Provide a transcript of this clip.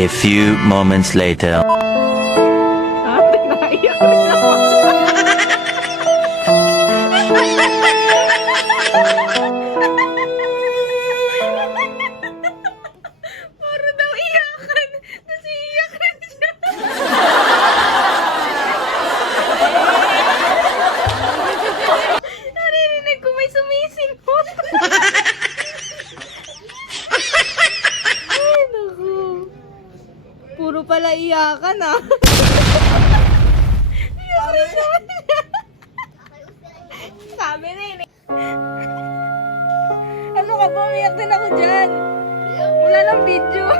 A few moments later. Naiyak rin ako. Para daw iyakan. Kasi iyak rin siya. Naririnig ko may sumisingkot. Ay, naku. Puro pala iyakan ah. Iyak rin naman siya. Sabi na yun eh. Ano ka ba? Umiyak din ako dyan. Wala ng video.